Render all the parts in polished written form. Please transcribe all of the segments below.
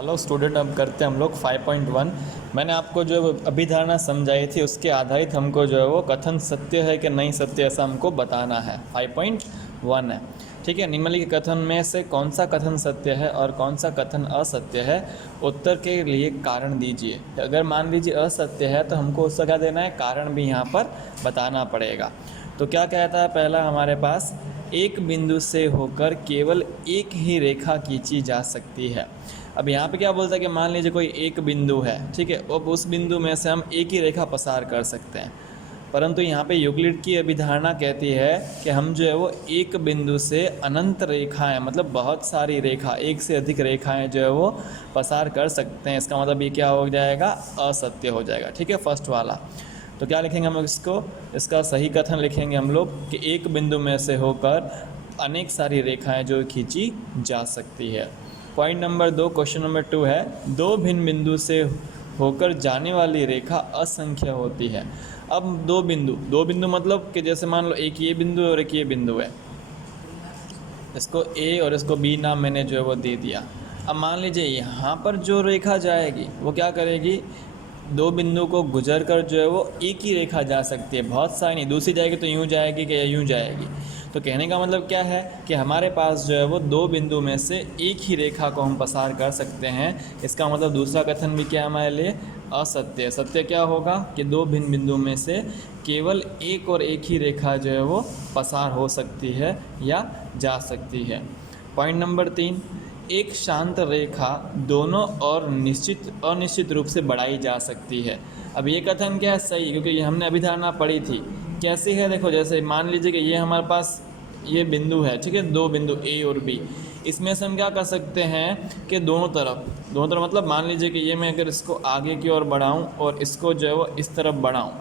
Hello student, अब करते हैं हम लोग 5.1। मैंने आपको जो अभिधारणा समझाई थी उसके आधारित हमको जो है वो कथन सत्य है कि नहीं सत्य ऐसा हमको बताना है। 5.1 है, ठीक है। निम्नलिखित कथन में से कौन सा कथन सत्य है और कौन सा कथन असत्य है, उत्तर के लिए कारण दीजिए। अगर मान लीजिए असत्य है तो हमको उसका क्या देना है, कारण भी यहाँ पर बताना पड़ेगा। तो क्या कहता है पहला हमारे पास, एक बिंदु से होकर केवल एक ही रेखा खींची जा सकती है। अब यहाँ पे क्या बोलता है कि मान लीजिए कोई एक बिंदु है, ठीक है। अब उस बिंदु में से हम एक ही रेखा पसार कर सकते हैं, परंतु यहाँ पे यूक्लिड की अभिधारणा कहती है कि हम जो है वो एक बिंदु से अनंत रेखाएं, मतलब बहुत सारी रेखा, एक से अधिक रेखाएं जो है वो पसार कर सकते हैं। इसका मतलब ये क्या हो जाएगा, असत्य हो जाएगा, ठीक है, फर्स्ट वाला। तो क्या लिखेंगे हम लोग इसको, इसका सही कथन लिखेंगे हम लोग कि एक बिंदु में से होकर अनेक सारी रेखाएं जो खींची जा सकती है। पॉइंट नंबर 2, क्वेश्चन नंबर 2 है, दो भिन्न बिंदु से होकर जाने वाली रेखा असंख्य होती है। अब दो बिंदु मतलब कि जैसे मान लो एक ये बिंदु और एक ये बिंदु है, इसको ए और इसको बी नाम मैंने जो है वो दे दिया। अब मान लीजिए यहाँ पर जो रेखा जाएगी वो क्या करेगी, दो बिंदु को गुजर कर जो है वो एक ही रेखा जा सकती है, बहुत सारी नहीं। दूसरी जाएगी तो यूँ जाएगी कि यूँ जाएगी। तो कहने का मतलब क्या है कि हमारे पास जो है वो दो बिंदु में से एक ही रेखा को हम पसार कर सकते हैं। इसका मतलब दूसरा कथन भी क्या हमारे लिए असत्य है। सत्य क्या होगा कि दो भिन्न बिंदु में से केवल एक और एक ही रेखा जो है वो पसार हो सकती है या जा सकती है। पॉइंट नंबर 3, एक शांत रेखा दोनों और अनिश्चित रूप से बढ़ाई जा सकती है। अब ये कथन क्या है, सही, क्योंकि ये हमने अभिधारणा पढ़ी थी। कैसी है, देखो, जैसे मान लीजिए कि ये हमारे पास ये बिंदु है, ठीक है, दो बिंदु ए और बी। इसमें से हम क्या कर सकते हैं कि दोनों तरफ मतलब मान लीजिए कि ये मैं अगर इसको आगे की ओर बढ़ाऊँ और इसको जो है वो इस तरफ बढ़ाऊँ,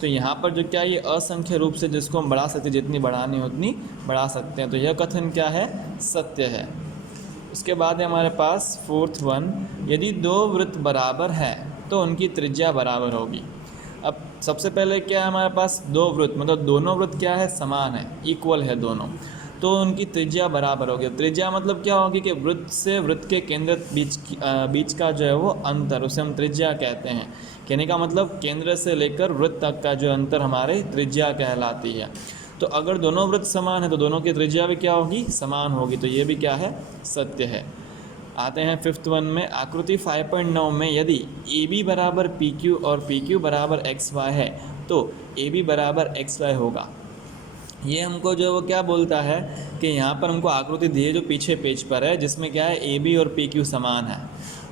तो यहाँ पर जो क्या ये असंख्य रूप से जिसको हम बढ़ा सकते हैं, जितनी बढ़ानी हो उतनी बढ़ा सकते हैं। तो यह कथन क्या है, सत्य है। उसके बाद है हमारे पास 4th 1, यदि दो वृत्त बराबर हैं तो उनकी त्रिज्या बराबर होगी। अब सबसे पहले क्या है हमारे पास, दो वृत्त मतलब दोनों वृत्त क्या है, समान है, इक्वल है दोनों, तो उनकी त्रिज्या बराबर होगी। त्रिज्या मतलब क्या होगी कि वृत्त से वृत्त के केंद्र बीच का जो है वो अंतर, उसे हम त्रिज्या कहते हैं। कहने का मतलब केंद्र से लेकर वृत्त तक का जो अंतर हमारे त्रिज्या कहलाती है। तो अगर दोनों वृत्त समान है तो दोनों की त्रिज्या भी क्या होगी, समान होगी। तो ये भी क्या है, सत्य है। आते हैं 5th 1 में, आकृति 5.9 में यदि AB बराबर PQ और PQ बराबर XY है तो AB बराबर XY होगा। ये हमको जो वो क्या बोलता है कि यहाँ पर हमको आकृति दी है जो पीछे पेज पर है, जिसमें क्या है AB और PQ समान है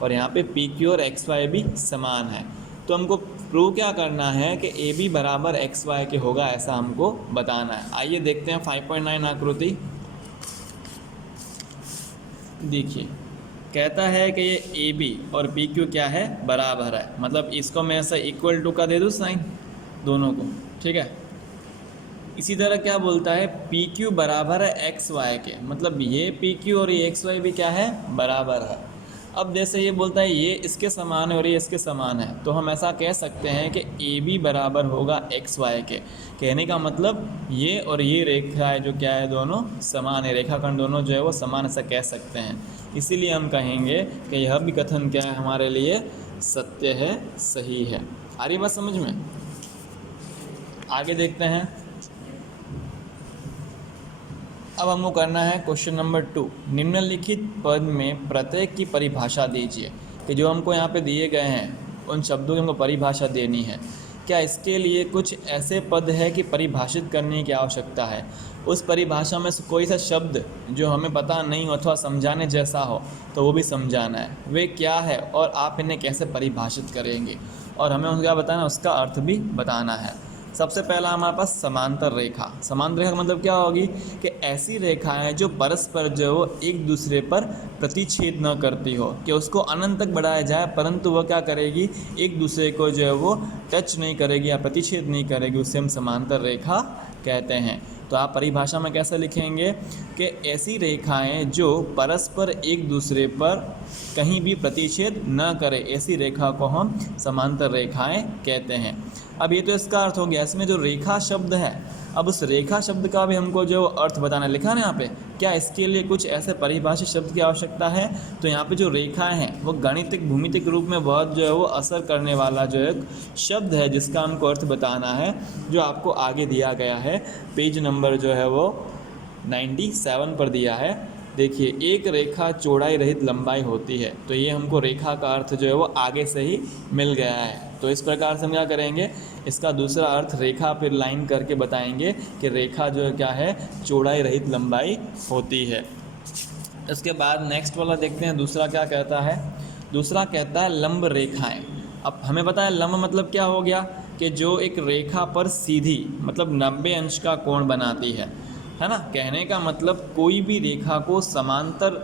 और यहाँ पे PQ और XY भी समान है। तो हमको प्रूव क्या करना है कि AB बराबर XY के होगा, ऐसा हमको बताना है। आइए देखते हैं 5.9 आकृति। देखिए, कहता है कि ये AB और PQ क्या है, बराबर है। मतलब इसको मैं ऐसा इक्वल टू का दे दूँ साइन दोनों को, ठीक है। इसी तरह क्या बोलता है, PQ बराबर है XY के, मतलब ये PQ और ये XY भी क्या है, बराबर है। अब जैसे ये बोलता है ये इसके समान है और ये इसके समान है, तो हम ऐसा कह सकते हैं कि AB बराबर होगा XY के। कहने का मतलब ये और ये रेखाएं जो क्या है, दोनों समान है, रेखाखंड दोनों जो है वो समान, ऐसा कह सकते हैं। इसीलिए हम कहेंगे कि यह भी कथन क्या है, हमारे लिए सत्य है, सही है। आ रही बात समझ में? आगे देखते हैं। अब हमको करना है क्वेश्चन नंबर 2, निम्नलिखित पद में प्रत्येक की परिभाषा दीजिए। कि जो हमको यहाँ पे दिए गए हैं उन शब्दों की हमको परिभाषा देनी है। क्या इसके लिए कुछ ऐसे पद है कि परिभाषित करने की आवश्यकता है? उस परिभाषा में से कोई सा शब्द जो हमें पता नहीं हो अथवा समझाने जैसा हो तो वो भी समझाना है। वे क्या है और आप इन्हें कैसे परिभाषित करेंगे, और हमें उनका बताना, उसका अर्थ भी बताना है। सबसे पहला हमारे पास समांतर रेखा। समांतर रेखा का मतलब क्या होगी कि ऐसी रेखाएं जो परस्पर जो वो एक दूसरे पर प्रतिच्छेद न करती हो, कि उसको अनंत तक बढ़ाया जाए परंतु वह क्या करेगी, एक दूसरे को जो है वो टच नहीं करेगी या प्रतिच्छेद नहीं करेगी, उसे हम समांतर रेखा कहते हैं। तो आप परिभाषा में कैसे लिखेंगे कि ऐसी रेखाएं जो परस्पर एक दूसरे पर कहीं भी प्रतिच्छेद न करे, ऐसी रेखा को हम समांतर रेखाएं कहते हैं। अब ये तो इसका अर्थ हो गया। इसमें जो रेखा शब्द है, अब उस रेखा शब्द का भी हमको जो अर्थ बताना लिखा ना यहाँ पे, क्या इसके लिए कुछ ऐसे परिभाषित शब्द की आवश्यकता है? तो यहाँ पे जो रेखाएं हैं वो गणितिक भूमितिक रूप में बहुत जो है वो असर करने वाला जो एक शब्द है जिसका हमको अर्थ बताना है, जो आपको आगे दिया गया है, पेज नंबर जो है वो 97 पर दिया है। देखिए, एक रेखा चौड़ाई रहित लंबाई होती है, तो ये हमको रेखा का अर्थ जो है वो आगे से ही मिल गया है। तो इस प्रकार से हम क्या करेंगे, इसका दूसरा अर्थ रेखा पर लाइन करके बताएंगे कि रेखा जो है क्या है, चौड़ाई रहित लंबाई होती है। इसके बाद नेक्स्ट वाला देखते हैं, दूसरा क्या कहता है। दूसरा कहता है लंब रेखाएं। अब हमें पता है लंब मतलब क्या हो गया कि जो एक रेखा पर सीधी मतलब 90 अंश का कोण बनाती है ना। कहने का मतलब कोई भी रेखा को समांतर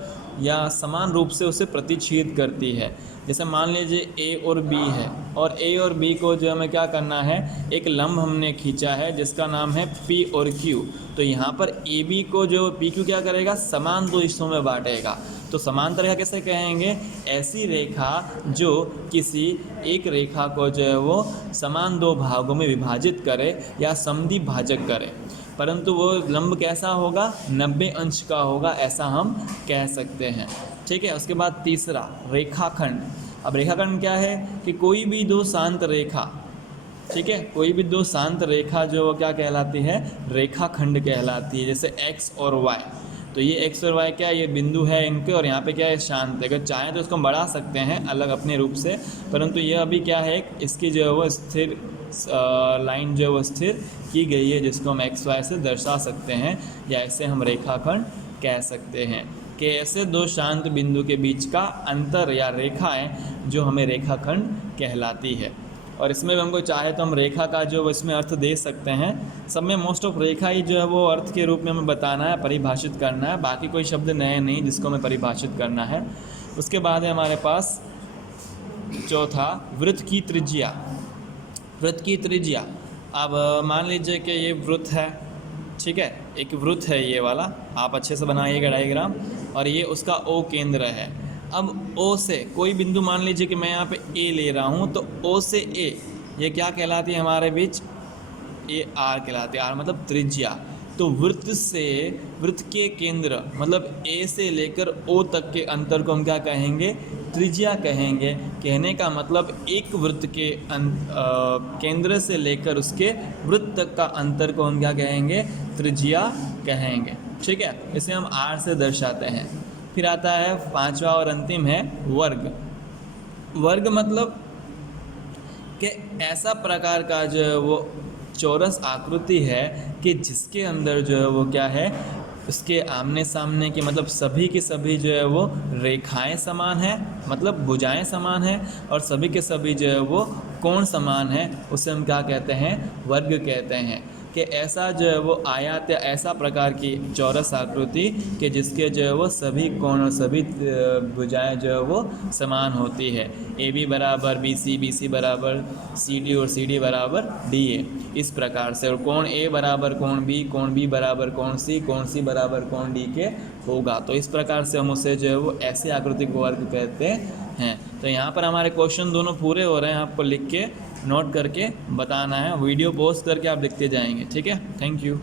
या समान रूप से उसे प्रतिच्छेद करती है। जैसे मान लीजिए ए और बी है, और ए और बी को जो हमें क्या करना है, एक लंब हमने खींचा है जिसका नाम है पी और क्यू। तो यहाँ पर ए बी को जो पी क्यू क्या करेगा, समान दो हिस्सों में बांटेगा। तो समांतर रेखा कैसे कहेंगे, ऐसी रेखा जो किसी एक रेखा को जो है वो समान दो भागों में विभाजित करे या समद्वि भाजक करे, परंतु वो लंब कैसा होगा, 90 अंश का होगा, ऐसा हम कह सकते हैं। ठीक है। उसके बाद तीसरा रेखाखंड। अब रेखाखंड क्या है कि कोई भी दो शांत रेखा, ठीक है, कोई भी दो शांत रेखा जो क्या कहलाती है, रेखाखंड कहलाती है। जैसे एक्स और वाई, तो ये एक्स और वाई क्या है, ये बिंदु है इनके, और यहाँ पे क्या है, शांत है। अगर चाहें तो इसको बढ़ा सकते हैं अलग अपने रूप से, परंतु ये अभी क्या है, इसकी जो है वो स्थिर लाइन जो है वो स्थिर की गई है, जिसको हम एक्स वाई से दर्शा सकते हैं, या ऐसे हम रेखाखंड कह सकते हैं कि ऐसे दो शांत बिंदु के बीच का अंतर या रेखाएं जो हमें रेखाखंड कहलाती है। और इसमें भी हमको चाहे तो हम रेखा का जो इसमें अर्थ दे सकते हैं। सब में मोस्ट ऑफ रेखा ही जो है वो अर्थ के रूप में हमें बताना है, परिभाषित करना है, बाकी कोई शब्द नए नहीं जिसको हमें परिभाषित करना है। उसके बाद है हमारे पास चौथा वृत्त की त्रिज्या। वृत्त की त्रिज्या, अब मान लीजिए कि ये वृत्त है, ठीक है, एक वृत्त है ये वाला, आप अच्छे से बनाइएगा डायग्राम, और ये उसका ओ केंद्र है। अब ओ से कोई बिंदु मान लीजिए कि मैं यहाँ पे ए ले रहा हूँ, तो ओ से ए ये क्या कहलाती है हमारे बीच, ए आर कहलाती है। आर मतलब त्रिज्या। तो वृत्त से वृत्त के केंद्र मतलब ए से लेकर ओ तक के अंतर को हम क्या कहेंगे, त्रिज्या कहेंगे। कहने का मतलब एक वृत्त के केंद्र से लेकर उसके वृत्त तक का अंतर को हम क्या कहेंगे, त्रिज्या कहेंगे। ठीक है, इसे हम आर से दर्शाते हैं। फिर आता है पांचवा और अंतिम है वर्ग। वर्ग मतलब कि ऐसा प्रकार का जो है वो चौरस आकृति है कि जिसके अंदर जो है वो क्या है, उसके आमने सामने के मतलब सभी के सभी जो है वो रेखाएं समान हैं, मतलब भुजाएं समान हैं, और सभी के सभी जो है वो कोण समान है। उसे हम क्या कहते हैं, वर्ग कहते हैं। कि ऐसा जो है वो आयत या ऐसा प्रकार की चौरस आकृति कि जिसके जो है वो सभी कोण और सभी भुजाएं जो है वो समान होती है। ए बी बराबर बी सी बराबर सी डी और सी डी बराबर डी ए, इस प्रकार से। और कोण ए बराबर कोण बी बराबर कोण सी बराबर कोण डी के होगा। तो इस प्रकार से हम उसे जो है वो ऐसे आकृति को वर्ग कहते हैं। तो यहाँ पर हमारे क्वेश्चन दोनों पूरे हो रहे हैं, आपको लिख के नोट करके बताना है। वीडियो पॉज करके आप लिखते जाएंगे। ठीक है, थैंक यू।